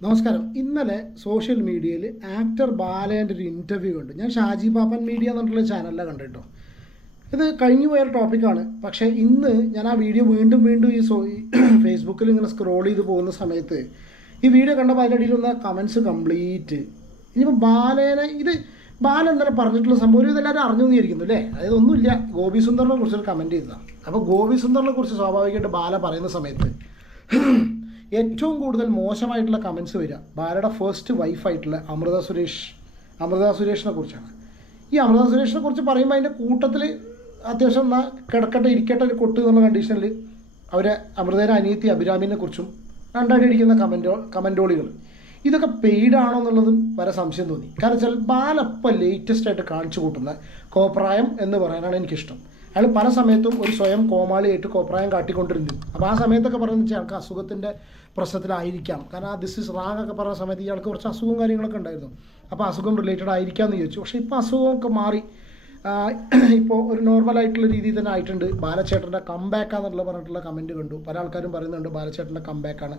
നമസ്കാരം. ഇന്നലെ സോഷ്യൽ മീഡിയയിൽ ആക്ടർ ബാലേന്റെ ഒരു ഇന്റർവ്യൂ കണ്ടു. ഞാൻ ഷാജി പാപ്പൻ മീഡിയ എന്നുള്ള ചാനലിലാണ് കണ്ടിട്ടോ ഇത് കഴിഞ്ഞു പോയൊരു ടോപ്പിക്കാണ് പക്ഷേ ഇന്ന് ഞാൻ ആ വീഡിയോ വീണ്ടും വീണ്ടും ഈ സോ ഫേസ്ബുക്കിൽ ഇങ്ങനെ സ്ക്രോൾ ചെയ്ത് പോകുന്ന സമയത്ത് ഈ വീഡിയോ കണ്ടപ്പോൾ അതിന്റെ ഇടയിൽ വന്ന കമൻസ് കംപ്ലീറ്റ് ഇനിയിപ്പോൾ ബാലേനെ ഇത് ബാല ഇന്നലെ പറഞ്ഞിട്ടുള്ള സംഭവം ഇതെല്ലാവരും അറിഞ്ഞു നീയിരിക്കുന്നു അല്ലേ? അതായത് ഒന്നുമില്ല. ഗോപി സുന്ദറിനെ കുറിച്ചൊരു കമന്റ് ചെയ്തതാണ്. അപ്പോൾ ഗോപി സുന്ദറിനെ കുറിച്ച് സ്വാഭാവികമായിട്ട് ബാല പറയുന്ന സമയത്ത് ഏറ്റവും കൂടുതൽ മോശമായിട്ടുള്ള കമൻസ് വരിക. ബാലയുടെ ഫസ്റ്റ് വൈഫായിട്ടുള്ള അമൃത സുരേഷ്. അമൃത സുരേഷിനെ കുറിച്ചാണ്. ഈ അമൃത സുരേഷിനെ കുറിച്ച് പറയുമ്പോൾ അതിന്റെ കൂട്ടത്തിൽ അത്യാവശ്യം എന്നാൽ കിടക്കട്ടെ ഇരിക്കട്ടെ ഒരു കൊട്ട് എന്നുള്ള കണ്ടീഷനിൽ അവരെ അമൃതയുടെ അനിയത്തി അഭിരാമിനെ കുറിച്ചും രണ്ടാടി അടിക്കുന്ന കമന്റോ കമന്റോളികൾ ഇതൊക്കെ പെയ്ഡ് ആണോ എന്നുള്ളതും വരെ സംശയം തോന്നി. കാരണം വെച്ചാൽ ബാലപ്പം ലേറ്റസ്റ്റ് ആയിട്ട് കാണിച്ചു കൂട്ടുന്ന കോപ്രായം എന്ന് പറയാനാണ് എനിക്കിഷ്ടം. അയാൾ പല സമയത്തും ഒരു സ്വയം കോമാളിയായിട്ട് കോപ്രായം കാട്ടിക്കൊണ്ടിരുന്നു. അപ്പോൾ ആ സമയത്തൊക്കെ പറയുന്നത് വെച്ചാൽ അയാൾക്ക് അസുഖത്തിന്റെ പ്രശ്നത്തിലായിരിക്കാം. കാരണം ആ ദിസ് ഇസ് റാങ് ഒക്കെ പറഞ്ഞ സമയത്ത് ഇയാൾക്ക് കുറച്ച് അസുഖവും കാര്യങ്ങളൊക്കെ ഉണ്ടായിരുന്നു. അപ്പോൾ അസുഖം റിലേറ്റഡ് ആയിരിക്കാം എന്ന് ചോദിച്ചു. പക്ഷേ ഇപ്പോൾ അസുഖമൊക്കെ മാറി. ഇപ്പോൾ ഒരു നോർമലായിട്ടുള്ള രീതിയിൽ തന്നെ ആയിട്ടുണ്ട്. ബാലച്ചേട്ടന്റെ കംബാക്കാന്നുള്ള പറഞ്ഞിട്ടുള്ള കമന്റ് കണ്ടു. പല ആൾക്കാരും പറയുന്നുണ്ട് ബാലച്ചേട്ടന്റെ കംബാക്കാണ്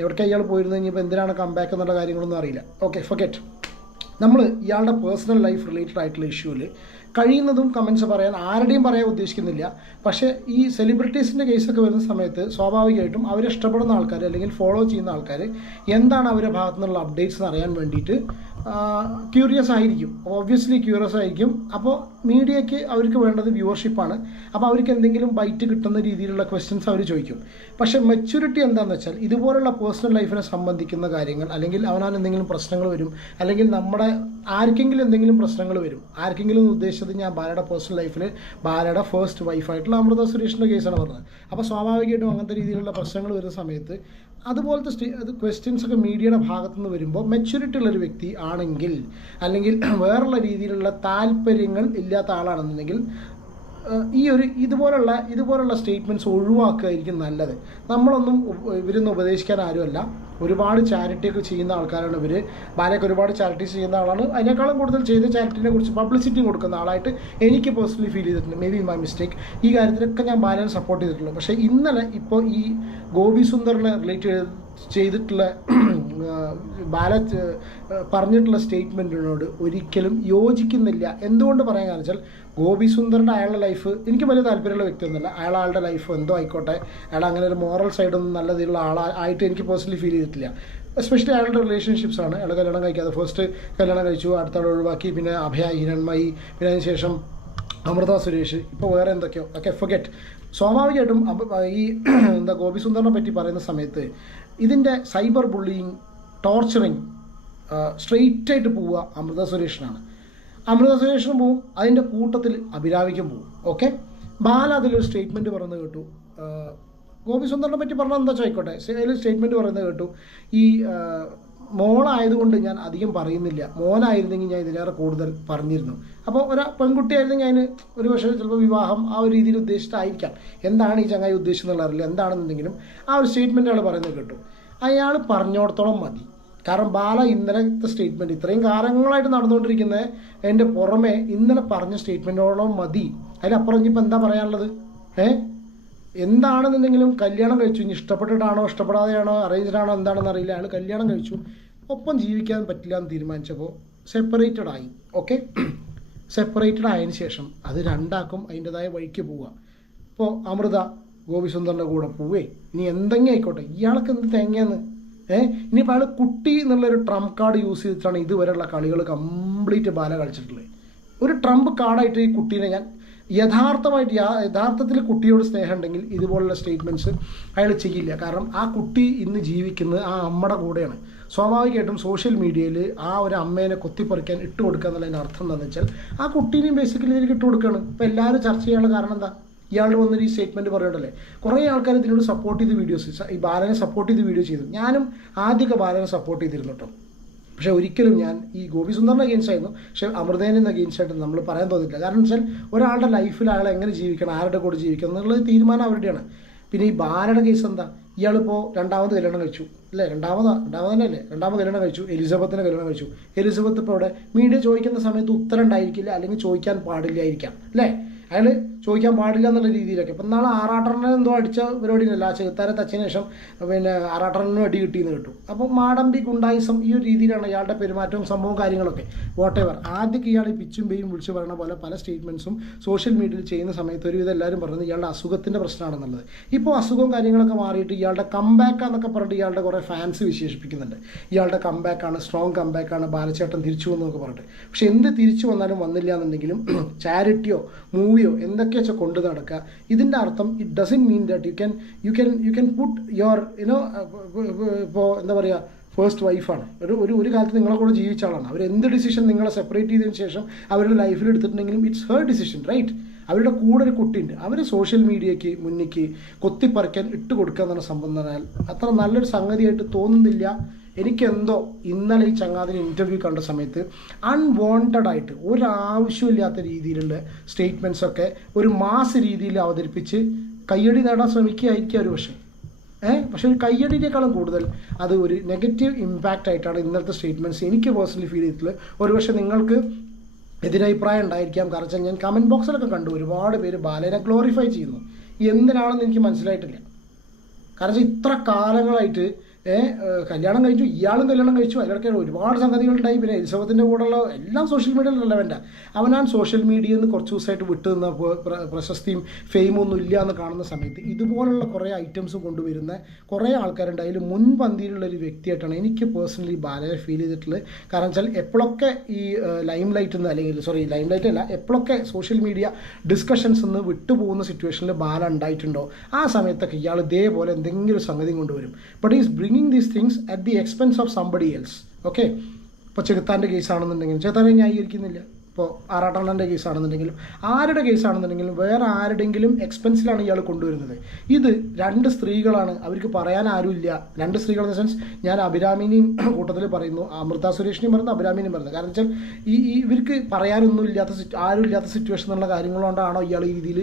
എവിടേക്കാണ് ഇയാൾ പോയിരുന്നു ഇനിയിപ്പോൾ എന്തിനാണ് കംബാക്ക് എന്നുള്ള കാര്യങ്ങളൊന്നും അറിയില്ല. ഓക്കെ ഫൊഗറ്റ് നമ്മൾ ഇയാളുടെ പേഴ്സണൽ ലൈഫ് റിലേറ്റഡ് ആയിട്ടുള്ള ഇഷ്യൂവിൽ കഴിയുന്നതും കമൻസ് പറയാൻ ആരുടെയും പറയാൻ ഉദ്ദേശിക്കുന്നില്ല. പക്ഷേ ഈ സെലിബ്രിറ്റീസിന്റെ കേസൊക്കെ വരുന്ന സമയത്ത് സ്വാഭാവികമായിട്ടും അവരെ ഇഷ്ടപ്പെടുന്ന ആൾക്കാർ അല്ലെങ്കിൽ ഫോളോ ചെയ്യുന്ന ആൾക്കാർ എന്താണ് അവരുടെ ഭാഗത്തു നിന്നുള്ള അപ്ഡേറ്റ്സ് എന്ന് അറിയാൻ വേണ്ടിയിട്ട് ക്യൂരിയസ് ആയിരിക്കും. ഓബ്വിയസ്ലി ക്യൂറിയസ് ആയിരിക്കും. അപ്പോൾ മീഡിയയ്ക്ക് അവർക്ക് വേണ്ടത് വ്യൂവർഷിപ്പാണ് അപ്പോൾ അവർക്ക് എന്തെങ്കിലും ബൈറ്റ് കിട്ടുന്ന രീതിയിലുള്ള ക്വസ്റ്റ്യൻസ് അവർ ചോദിക്കും. പക്ഷേ മെച്യൂരിറ്റി എന്താണെന്ന് വെച്ചാൽ ഇതുപോലുള്ള പേഴ്സണൽ ലൈഫിനെ സംബന്ധിക്കുന്ന കാര്യങ്ങൾ അല്ലെങ്കിൽ അവനാൻ എന്തെങ്കിലും പ്രശ്നങ്ങൾ വരും അല്ലെങ്കിൽ നമ്മുടെ ആർക്കെങ്കിലും എന്തെങ്കിലും പ്രശ്നങ്ങൾ വരും. ആർക്കെങ്കിലും എന്ന് ഉദ്ദേശിച്ചത് ഞാൻ ബാലയുടെ പേഴ്സണൽ ലൈഫിൽ ബാലയുടെ ഫസ്റ്റ് വൈഫായിട്ടുള്ള അമൃത സുരേഷിന്റെ കേസാണ് പറഞ്ഞത്. അപ്പോൾ സ്വാഭാവികമായിട്ടും അങ്ങനത്തെ രീതിയിലുള്ള പ്രശ്നങ്ങൾ വരുന്ന സമയത്ത് അതുപോലത്തെ സ്റ്റേ അത് ക്വസ്റ്റ്യൻസ് ഒക്കെ മീഡിയയുടെ ഭാഗത്തു നിന്ന് വരുമ്പോൾ മെച്യൂരിറ്റി ഉള്ളൊരു വ്യക്തി ആണെങ്കിൽ അല്ലെങ്കിൽ വേറുള്ള രീതിയിലുള്ള താല്പര്യങ്ങൾ ഇല്ലാത്ത ആളാണെന്നുണ്ടെങ്കിൽ ഈ ഒരു ഇതുപോലുള്ള ഇതുപോലുള്ള സ്റ്റേറ്റ്മെന്റ്സ് ഒഴിവാക്കുകയായിരിക്കും നല്ലത്. നമ്മളൊന്നും ഇവരൊന്നും ഉപദേശിക്കാൻ ആരുമല്ല. ഒരുപാട് ചാരിറ്റി ഒക്കെ ചെയ്യുന്ന ആൾക്കാരാണ് ഇവർ ഭാര്യയൊക്കെ ഒരുപാട് ചാരിറ്റീസ് ചെയ്യുന്ന ആളാണ്. അതിനേക്കാളും കൂടുതൽ ചെയ്ത ചാരിറ്റിനെ കുറിച്ച് പബ്ലിസിറ്റി കൊടുക്കുന്ന ആളായിട്ട് എനിക്ക് പേഴ്സണലി ഫീൽ ചെയ്തിട്ടുണ്ട്. മേ ബി മൈ മിസ്റ്റേക്ക് ഈ കാര്യത്തിലൊക്കെ ഞാൻ ഭാര്യനെ സപ്പോർട്ട് ചെയ്തിട്ടുള്ളൂ. പക്ഷേ ഇന്നലെ ഇപ്പോൾ ഈ ഗോപി സുന്ദറിനെ റിലേറ്റ് ചെയ്തിട്ടുള്ള ബാല ചെ- പറഞ്ഞിട്ടുള്ള സ്റ്റേറ്റ്മെന്റിനോട് ഒരിക്കലും യോജിക്കുന്നില്ല. എന്തുകൊണ്ട് പറയാൻ കാരണം ഗോപി സുന്ദറിന്റെ അയാളുടെ ലൈഫ് എനിക്ക് വലിയ താല്പര്യമുള്ള വ്യക്തിയൊന്നുമല്ല. അയാൾ ആളുടെ ലൈഫ് എന്തോ ആയിക്കോട്ടെ. അയാൾ അങ്ങനെ ഒരു മോറൽ സൈഡൊന്നും നല്ല രീതിയിലുള്ള ആളായിട്ട് എനിക്ക് പേഴ്സണലി ഫീൽ ചെയ്തിട്ടില്ല. എസ്പെഷ്യലി അയാളുടെ റിലേഷൻഷിപ്സ് ആണ്. അയാൾ കല്യാണം കഴിക്കാതെ ഫസ്റ്റ് കല്യാണം കഴിച്ചു അടുത്ത ഒഴിവാക്കി പിന്നെ അഭയ ഹിരൺമയി പിന്നെ അതിനുശേഷം അമൃത സുരേഷ് ഇപ്പോൾ വേറെ എന്തൊക്കെയോ? ഒക്കെ ഫൊഗറ്റ് സ്വാഭാവികമായിട്ടും ഈ എന്താ ഗോപി സുന്ദറിനെ പറ്റി പറയുന്ന സമയത്ത് ഇതിന്റെ സൈബർ ബുള്ളിങ് ടോർച്ചറിങ് സ്ട്രെയിറ്റ് ആയിട്ട് പോവുക അമൃത സുരേഷിനാണ്. അമൃത സുരേഷിനും പോവും അതിന്റെ കൂട്ടത്തിൽ അഭിരാമിക്കും പോവും. ഓക്കെ? ബാല അതിലൊരു സ്റ്റേറ്റ്മെന്റ് പറയുന്നത് കേട്ടു. ഗോപിസുന്ദറിനെ ഗോപി സുന്ദറിനെ പറ്റി പറഞ്ഞാൽ എന്താ ചോദിക്കോട്ടെ? അതിൽ സ്റ്റേറ്റ്മെന്റ് പറയുന്നത് കേട്ടു. ഈ മോളായതുകൊണ്ട് ഞാൻ അധികം പറയുന്നില്ല. മോനായിരുന്നെങ്കിൽ ഞാൻ ഇതിലേറെ കൂടുതൽ പറഞ്ഞിരുന്നു. അപ്പോൾ ഒരു പെൺകുട്ടിയായിരുന്നെങ്കിൽ അതിന് ഒരു പക്ഷേ ചിലപ്പോൾ വിവാഹം ആ ഒരു രീതിയിൽ ഉദ്ദേശിച്ചിട്ടായിരിക്കാം. എന്താണ് ഈ ചങ്ങായി ഉദ്ദേശിച്ചെന്നുള്ള അറിയില്ല. എന്താണെന്നുണ്ടെങ്കിലും ആ ഒരു സ്റ്റേറ്റ്മെന്റ് അയാൾ പറയുന്നത് കേട്ടു. അയാൾ പറഞ്ഞോടത്തോളം മതി. കാരണം ബാല ഇന്നലത്തെ സ്റ്റേറ്റ്മെന്റ് ഇത്രയും കാലങ്ങളായിട്ട് നടന്നുകൊണ്ടിരിക്കുന്ന എന്റെ പുറമെ ഇന്നലെ പറഞ്ഞ സ്റ്റേറ്റ്മെന്റോളം മതി. അതിലപ്പുറം ഇനിയിപ്പോൾ എന്താ പറയാനുള്ളത്? ഏ? എന്താണെന്നുണ്ടെങ്കിലും കല്യാണം കഴിച്ചു. ഇനി ഇഷ്ടപ്പെട്ടിട്ടാണോ ഇഷ്ടപ്പെടാതെയാണോ അറേഞ്ച്ഡ് ആണോ എന്താണെന്ന് അറിയില്ല. അയാൾ കല്യാണം കഴിച്ചു. ഒപ്പം ജീവിക്കാൻ പറ്റില്ല എന്ന് തീരുമാനിച്ചപ്പോൾ സെപ്പറേറ്റഡ് ആയി. ഓക്കെ സെപ്പറേറ്റഡ് ആയതിനു ശേഷം അത് രണ്ടാക്കും അതിന്റെതായ വഴിക്ക് പോവുക. ഇപ്പോൾ അമൃത ഗോപിസുന്ദറിന്റെ കൂടെ പോവേ. ഇനി എന്തെങ്കിലും ആയിക്കോട്ടെ. ഇയാൾക്ക് എന്ത് തേങ്ങയെന്ന്? ഏഹ് ഇനിയിപ്പോൾ അയാൾ കുട്ടി എന്നുള്ളൊരു ട്രംപ് കാർഡ് യൂസ് ചെയ്തിട്ടാണ് ഇതുവരെയുള്ള കളികൾ കംപ്ലീറ്റ് ബാല കളിച്ചിട്ടുള്ളത്. ഒരു ട്രംപ് കാർഡായിട്ട് ഈ കുട്ടീനെ ഞാൻ യഥാർത്ഥമായിട്ട് യഥാർത്ഥത്തിൽ കുട്ടിയോട് സ്നേഹം ഉണ്ടെങ്കിൽ ഇതുപോലുള്ള സ്റ്റേറ്റ്മെന്റ്സ് അയാൾ ചെയ്യില്ല. കാരണം ആ കുട്ടി ഇന്ന് ജീവിക്കുന്നത് ആ അമ്മയുടെ കൂടെയാണ്. സ്വാഭാവികമായിട്ടും സോഷ്യൽ മീഡിയയിൽ ആ ഒരു അമ്മേനെ കൊത്തിപ്പറിക്കാൻ ഇട്ട് കൊടുക്കുക എന്നുള്ളതിന്റെ അർത്ഥം എന്താണെന്ന് വെച്ചാൽ ആ കുട്ടീനെയും ബേസിക്കലി ഇതിലേക്ക് ഇട്ട് കൊടുക്കുകയാണ്. ഇപ്പോൾ എല്ലാവരും ചർച്ച ചെയ്യാനുള്ള കാരണം എന്താ? ഇയാൾ വന്നൊരു ഈ സ്റ്റേറ്റ്മെന്റ് പറയണ്ടല്ലേ? കുറേ ആൾക്കാർ ഇതിനോട് സപ്പോർട്ട് ചെയ്ത് വീഡിയോസ് ഈ ബാലനെ സപ്പോർട്ട് ചെയ്ത് വീഡിയോ ചെയ്തു. ഞാനും ആദ്യമൊക്കെ ബാലനെ സപ്പോർട്ട് ചെയ്തിരുന്നു കേട്ടോ പക്ഷേ ഒരിക്കലും ഞാൻ ഈ ഗോപി സുന്ദറിന് അഗെയിൻസ്റ്റ് ആയിരുന്നു. പക്ഷേ അമൃതേനെ അഗെയിൻസ്റ്റ് ആയിട്ട് നമ്മൾ പറയാൻ തോന്നിയില്ല കാരണം വെച്ചാൽ ഒരാളുടെ ലൈഫിൽ അയാൾ എങ്ങനെ ജീവിക്കണം ആരുടെ കൂടെ ജീവിക്കണം എന്നുള്ള തീരുമാനം അവരുടെയാണ്. പിന്നെ ഈ ബാലയുടെ കേസ് എന്താ? ഇയാളിപ്പോൾ രണ്ടാമത് കല്യാണം കഴിച്ചു അല്ലേ? രണ്ടാമതാ രണ്ടാമത് തന്നെ അല്ലേ രണ്ടാമത് കല്യാണം കഴിച്ചു എലിസബത്തിനെ കല്യാണം കഴിച്ചു. എലിസബത്ത് ഇപ്പോൾ അവിടെ മീഡിയ ചോദിക്കുന്ന സമയത്ത് ഉത്തരം ഉണ്ടായിരിക്കില്ല അല്ലെങ്കിൽ ചോദിക്കാൻ പാടില്ലായിരിക്കാം അല്ലേ? അയാൾ ചോദിക്കാൻ പാടില്ല എന്നുള്ള രീതിയിലൊക്കെ. ഇപ്പം നാളെ ആറാട്ടറിനെ എന്തോ അടിച്ച പരിപാടി ആ ചെകുത്താരെ തച്ചതിന് ശേഷം പിന്നെ ആറാട്ടറിനും അടി കിട്ടിയെന്ന് കിട്ടും. അപ്പോൾ മാടമ്പി ഗുണ്ടായിസം ഈ ഒരു രീതിയിലാണ് ഇയാളുടെ പെരുമാറ്റവും സംഭവവും കാര്യങ്ങളൊക്കെ. വോട്ട് എവർ ആദ്യമൊക്കെ ഇയാൾ പിച്ചും പേയും വിളിച്ച് പറയുന്ന പോലെ പല സ്റ്റേറ്റ്മെന്റ്സും സോഷ്യൽ മീഡിയയിൽ ചെയ്യുന്ന സമയത്ത് ഒരുവിധം എല്ലാവരും പറയുന്നത് ഇയാളുടെ അസുഖത്തിന്റെ പ്രശ്നമാണെന്നുള്ളത്. ഇപ്പോൾ അസുഖവും കാര്യങ്ങളൊക്കെ മാറിയിട്ട് ഇയാളുടെ കംബാക്ക് എന്നൊക്കെ പറഞ്ഞിട്ട് ഇയാളുടെ കുറേ ഫാൻസ് വിശേഷിപ്പിക്കുന്നുണ്ട്. ഇയാളുടെ കംബാക്കാണ് സ്ട്രോങ് കംബാക്കാണ് ബാലചേട്ടൻ തിരിച്ചു വന്നതൊക്കെ പറഞ്ഞിട്ട്. പക്ഷെ എന്ത് തിരിച്ചു വന്നാലും വന്നില്ല എന്നുണ്ടെങ്കിലും ചാരിറ്റിയോ മൂവിയോ എന്തൊക്കെ വെച്ചാൽ കൊണ്ട് നടക്കുക ഇതിന്റെ അർത്ഥം it doesn't mean that you can you can you can put your you know ഇപ്പോൾ എന്താ പറയുക ഫേസ്റ്റ് വൈഫാണ് ഒരു ഒരു ഒരു കാലത്ത് നിങ്ങളെ കൂടെ ജീവിച്ച ആളാണ്. അവർ എന്ത് ഡിസിഷൻ നിങ്ങളെ സെപ്പറേറ്റ് ചെയ്തതിന് ശേഷം അവരുടെ ലൈഫിൽ എടുത്തിട്ടുണ്ടെങ്കിലും ഇറ്റ്സ് ഹെർ ഡിസിഷൻ റൈറ്റ് അവരുടെ കൂടെ ഒരു കുട്ടിയുണ്ട്. അവർ സോഷ്യൽ മീഡിയയ്ക്ക് മുന്നിക്ക് കൊത്തിപ്പറിക്കാൻ ഇട്ട് കൊടുക്കുക എന്നുള്ള സംബന്ധനാൽ അത്ര നല്ലൊരു സംഗതിയായിട്ട് തോന്നുന്നില്ല. എനിക്കെന്തോ ഇന്നലെ ഈ ചങ്ങാതിന് ഇന്റർവ്യൂ കണ്ട സമയത്ത് അൺവോണ്ടഡ് ആയിട്ട് ഒരാവശ്യമില്ലാത്ത രീതിയിലുള്ള സ്റ്റേറ്റ്മെന്റ്സ് ഒക്കെ ഒരു മാസ് രീതിയിൽ അവതരിപ്പിച്ച് കയ്യടി നേടാൻ ശ്രമിക്കുകയായിരിക്കും ഒരു പക്ഷേ. ഏഹ് പക്ഷേ ഒരു കയ്യടിനേക്കാളും കൂടുതൽ അത് ഒരു നെഗറ്റീവ് ഇമ്പാക്റ്റ് ആയിട്ടാണ് ഇന്നത്തെ സ്റ്റേറ്റ്മെന്റ്സ് എനിക്ക് പേഴ്സണലി ഫീൽ ചെയ്തിട്ടുള്ളത്. ഒരുപക്ഷെ നിങ്ങൾക്ക് എതിരഭിപ്രായം ഉണ്ടായിരിക്കാം. കാരണം ഞാൻ കമന്റ് ബോക്സിലൊക്കെ കണ്ടു. ഒരുപാട് പേര് ബാലേനെ ഗ്ലോറിഫൈ ചെയ്യുന്നു. എന്തിനാണെന്ന് എനിക്ക് മനസ്സിലായിട്ടില്ല. കാരണം ഇത്ര കാലങ്ങളായിട്ട് കല്യാണം കഴിച്ചു ഇയാളും കല്യാണം കഴിച്ചു. അതിലൊക്കെ ഒരുപാട് സംഗതികളുണ്ടായി. പിന്നെ എലിസബത്തിന്റെ കൂടെയുള്ള എല്ലാം സോഷ്യൽ മീഡിയയിൽ റിലവന്റാണ് അവനാൻ സോഷ്യൽ മീഡിയയിൽ നിന്ന് കുറച്ച് ദിവസമായിട്ട് വിട്ടു നിന്ന പ്ര- പ്ര- പ്രശസ്തിയും ഫെയിമും ഒന്നും ഇല്ല എന്ന് കാണുന്ന സമയത്ത് ഇതുപോലുള്ള കുറേ ഐറ്റംസ് കൊണ്ടുവരുന്ന കുറേ ആൾക്കാരുണ്ട്. അതിൽ മുൻപന്തിയിലുള്ള ഒരു വ്യക്തിയായിട്ടാണ് എനിക്ക് പേഴ്സണലി ബാലയെ ഫീൽ ചെയ്തിട്ടുള്ളത്. കാരണം വെച്ചാൽ എപ്പോഴൊക്കെ ഈ ലൈം ലൈറ്റ് നിന്ന് അല്ലെങ്കിൽ സോറി ലൈം ലൈറ്റ് അല്ല എപ്പോഴൊക്കെ സോഷ്യൽ മീഡിയ ഡിസ്കഷൻസ് നിന്ന് വിട്ടുപോകുന്ന സിറ്റുവേഷനിൽ ബാല ഉണ്ടായിട്ടുണ്ടോ? ആ സമയത്തൊക്കെ ഇയാൾ ഇതേപോലെ എന്തെങ്കിലും സംഗതി കൊണ്ടുവരും. But is bringing these things at the expense of somebody else okay ഇപ്പോൾ ചെകുത്താന്റെ കേസാണെന്നുണ്ടെങ്കിൽ ചെകുത്താനെ ന്യായീകരിക്കുന്നില്ല ഇപ്പോൾ ആറാട്ടണ്ണന്റെ കേസാണെന്നുണ്ടെങ്കിലും ആരുടെ കേസാണെന്നുണ്ടെങ്കിലും വേറെ ആരുടെങ്കിലും എക്സ്പെൻസിലാണ് ഇയാൾ കൊണ്ടുവരുന്നത്. ഇത് രണ്ട് സ്ത്രീകളാണ് അവർക്ക് പറയാൻ ആരുമില്ല. രണ്ട് സ്ത്രീകൾ സെൻസ് ഞാൻ അഭിരാമിനെയും കൂട്ടത്തിൽ പറയുന്നു അമൃത സുരേഷിനെയും പറയുന്നു അഭിരാമിനെയും പറയുന്നു. കാരണം വെച്ചാൽ ഈ ഇവർക്ക് പറയാനൊന്നും ഇല്ലാത്ത ആരും ഇല്ലാത്ത സിറ്റുവേഷൻ എന്നുള്ള കാര്യങ്ങളുകൊണ്ടാണോ ഇയാൾ ഈ രീതിയിൽ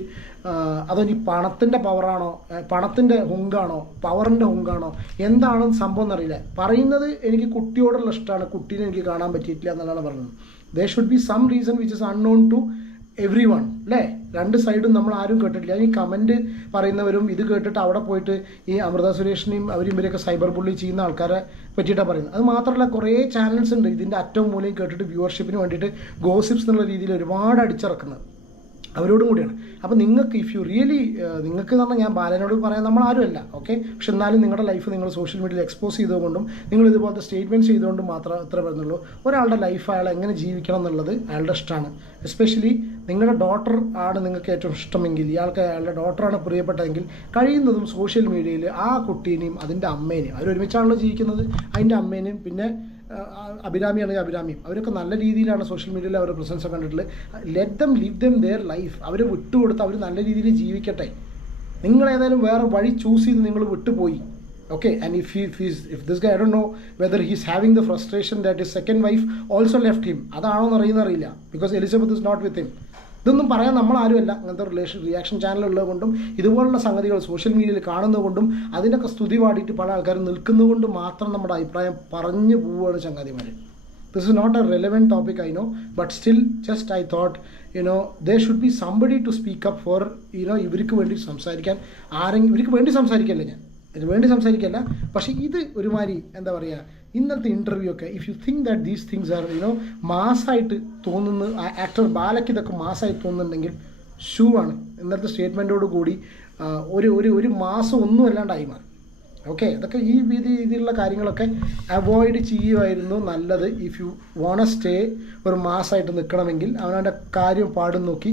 അതോ ഈ പണത്തിന്റെ പവറാണോ പണത്തിന്റെ ഹുങ്കാണോ പവറിന്റെ ഹുങ്കാണോ എന്താണ് സംഭവം എന്നറിയില്ല. പറയുന്നത് എനിക്ക് കുട്ടിയോടുള്ള ഇഷ്ടമാണ് കുട്ടീനെ എനിക്ക് കാണാൻ പറ്റിയിട്ടില്ല എന്നുള്ളതാണ് പറയുന്നത് they should be some reason which is unknown to everyone അല്ലേ രണ്ട് സൈഡും നമ്മൾ ആരും കേട്ടിട്ടില്ല. ഈ കമന്റ് പറയുന്നവരും ഇത് കേട്ടിട്ട് അവിടെ പോയിട്ട് ഈ അമൃത സുരേഷിനെയും അവരും ഇവരെയൊക്കെ സൈബർ ബുള്ളി ചെയ്യുന്ന ആൾക്കാരെ പറ്റിയിട്ടാണ് പറയുന്നത്. അത് മാത്രമല്ല കുറേ ചാനൽസ് ഉണ്ട് ഇതിന്റെ അറ്റവും മൂലയും കേട്ടിട്ട് വ്യൂവർഷിപ്പിന് വേണ്ടിയിട്ട് ഗോസിപ്സ് എന്നുള്ള രീതിയിൽ ഒരുപാട് അടിച്ചിറക്കുന്നത്. അവരോടും കൂടിയാണ്. അപ്പോൾ നിങ്ങൾക്ക് ഇഫ് യു റിയലി നിങ്ങൾക്ക് എന്ന് പറഞ്ഞാൽ ഞാൻ ബാലനോട് പറയാൻ നമ്മൾ ആരുമല്ല ഓക്കെ പക്ഷെ എന്നാലും നിങ്ങളുടെ ലൈഫ് നിങ്ങൾ സോഷ്യൽ മീഡിയയിൽ എക്സ്പോസ് ചെയ്തുകൊണ്ടും നിങ്ങൾ ഇതുപോലത്തെ സ്റ്റേറ്റ്മെന്റ്സ് ചെയ്തുകൊണ്ടും മാത്രം ഇത്ര വരുന്നുള്ളൂ ഒരാളുടെ ലൈഫ് അയാൾ എങ്ങനെ ജീവിക്കണം എന്നുള്ളത് അയാളുടെ ഇഷ്ടമാണ്. എസ്പെഷ്യലി നിങ്ങളുടെ ഡോട്ടർ ആണ് നിങ്ങൾക്ക് ഏറ്റവും ഇഷ്ടമെങ്കിൽ ഇയാൾക്ക് അയാളുടെ ഡോട്ടറാണ് പ്രിയപ്പെട്ടതെങ്കിൽ കഴിയുന്നതും സോഷ്യൽ മീഡിയയിൽ ആ കുട്ടീനെയും അതിന്റെ അമ്മേനെയും അവരൊരുമിച്ചാണല്ലോ ജീവിക്കുന്നത്. അതിന്റെ അമ്മേനെയും പിന്നെ അഭിരാമിയാണെങ്കിൽ അഭിരാമിയും അവരൊക്കെ നല്ല രീതിയിലാണ് സോഷ്യൽ മീഡിയയിൽ അവരുടെ പ്രസൻസ് കണ്ടിട്ടുള്ളത്. Let them live them their life അവരെ വിട്ടുകൊടുത്ത് അവർ നല്ല രീതിയിൽ ജീവിക്കട്ടെ. നിങ്ങൾ ഏതായാലും വേറെ വഴി ചൂസ് ചെയ്ത് നിങ്ങൾ വിട്ടുപോയി. Okay and if he if he's if this guy i don't know whether he's having the frustration that his second wife also left him. എന്ന് അറിയുന്ന അറിയില്ല. Because Elizabeth is not with him ഇതൊന്നും പറയാൻ നമ്മൾ ആരുമല്ല. അങ്ങനത്തെ റിലേഷൻ റിയാക്ഷൻ ചാനൽ ഉള്ളതുകൊണ്ടും ഇതുപോലുള്ള സംഗതികൾ സോഷ്യൽ മീഡിയയിൽ കാണുന്നതുകൊണ്ടും അതിനൊക്കെ സ്തുതി പാടിയിട്ട് പല ആൾക്കാരും നിൽക്കുന്നതുകൊണ്ട് മാത്രം നമ്മുടെ അഭിപ്രായം പറഞ്ഞു പോവുകയാണ് ചങ്ങാതിമാർ this is not a relevant topic I know but still just I thought you know they should be somebody to speak up for you know ഇവർക്ക് വേണ്ടി സംസാരിക്കാൻ ആരെങ്കിലും ഇവർക്ക് വേണ്ടി സംസാരിക്കല്ലേ ഞാൻ? വേണ്ടി സംസാരിക്കല്ല. പക്ഷേ ഇത് ഒരുമാതിരി എന്താ പറയുക ഇന്നത്തെ ഇന്റർവ്യൂ ഒക്കെ if you think that these things are you know മാസായിട്ട് തോന്നുന്നു ആക്ടർ ബാലയ്ക്ക് ഇതൊക്കെ മാസമായിട്ട് തോന്നുന്നുണ്ടെങ്കിൽ ഷൂ ആണ്. ഇന്നത്തെ സ്റ്റേറ്റ്മെന്റോട് കൂടി ഒരു ഒരു ഒരു മാസം ഒന്നും അല്ലാണ്ടായി മാറി. ഓക്കെ അതൊക്കെ ഈ രീതി രീതിയിലുള്ള കാര്യങ്ങളൊക്കെ അവോയ്ഡ് ചെയ്യുമായിരുന്നു നല്ലത്. ഇഫ് യു വോണ സ്റ്റേ ഒരു മാസമായിട്ട് നിൽക്കണമെങ്കിൽ അവനവന്റെ കാര്യം പാടും നോക്കി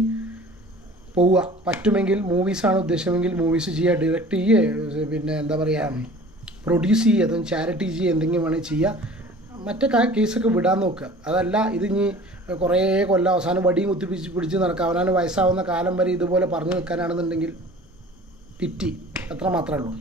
പോവുക. പറ്റുമെങ്കിൽ മൂവീസാണ് ഉദ്ദേശമെങ്കിൽ മൂവീസ് ചെയ്യുക ഡയറക്റ്റ് ചെയ്യുക പിന്നെ എന്താ പറയുക പ്രൊഡ്യൂസ് ചെയ്യുക അതും ചാരിറ്റി ചെയ്യുക എന്തെങ്കിലും വേണമെങ്കിൽ ചെയ്യുക. മറ്റേ കേസൊക്കെ വിടാൻ നോക്കുക. അതല്ല ഇത് ഇനി കുറേ കൊല്ലം അവസാനം വടിയും കുത്തിപ്പിടിച്ച് പിടിച്ച് നടക്കുക. അവനാണ് വയസ്സാവുന്ന കാലം വരെ ഇതുപോലെ പറഞ്ഞു നിൽക്കാനാണെന്നുണ്ടെങ്കിൽ പിറ്റി അത്ര മാത്രമേ ഉള്ളൂ.